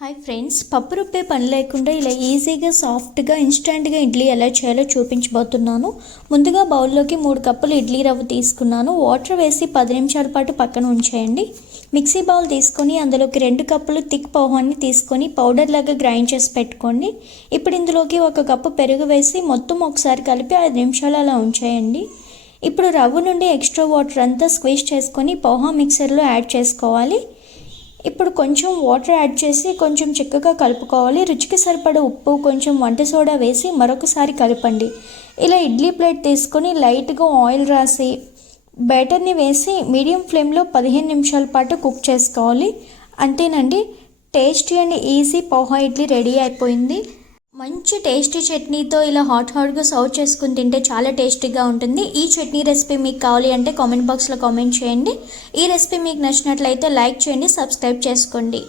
Hi friends పప్పు రుబ్బే పని లేకుండా ఇలా ఈజీగా సాఫ్ట్గా ఇన్స్టెంట్గా ఇడ్లీ ఎలా చేయాలో చూపించబోతున్నాను. ముందుగా బౌల్లోకి మూడు కప్పులు ఇడ్లీ రవ్వ తీసుకున్నాను. వాటర్ వేసి పది నిమిషాల పాటు పక్కన ఉంచేయండి. మిక్సీ బౌల్ తీసుకొని అందులోకి రెండు కప్పులు థిక్ పౌహాన్ని తీసుకొని పౌడర్ లాగా గ్రైండ్ చేసి పెట్టుకోండి. ఇప్పుడు ఇందులోకి ఒక కప్పు పెరుగు వేసి మొత్తం ఒకసారి కలిపి ఐదు నిమిషాలు అలా ఉంచేయండి. ఇప్పుడు రవ్వ నుండి ఎక్స్ట్రా వాటర్ అంతా స్క్వీజ్ చేసుకొని పోహా మిక్సర్లో యాడ్ చేసుకోవాలి. ఇప్పుడు కొంచెం వాటర్ యాడ్ చేసి కొంచెం చిక్కగా కలుపుకోవాలి. రుచికి సరిపడ ఉప్పు కొంచెం వంట సోడా వేసి మరొకసారి కలపండి. ఇలా ఇడ్లీ ప్లేట్ తీసుకొని లైట్గా ఆయిల్ రాసి బ్యాటర్ని వేసి మీడియం ఫ్లేమ్లో పదిహేను నిమిషాల పాటు కుక్ చేసుకోవాలి. అంతేనండి tasty and easy poha idli ready అయిపోయింది. మంచి టేస్టీ చట్నీతో ఇలా హాట్ హాట్గా సర్వ్ చేసుకుని తింటే చాలా టేస్టీగా ఉంటుంది. ఈ చట్నీ రెసిపీ మీకు కావాలి అంటే కామెంట్ బాక్స్లో కామెంట్ చేయండి. ఈ రెసిపీ మీకు నచ్చినట్లయితే లైక్ చేయండి సబ్స్క్రైబ్ చేసుకోండి.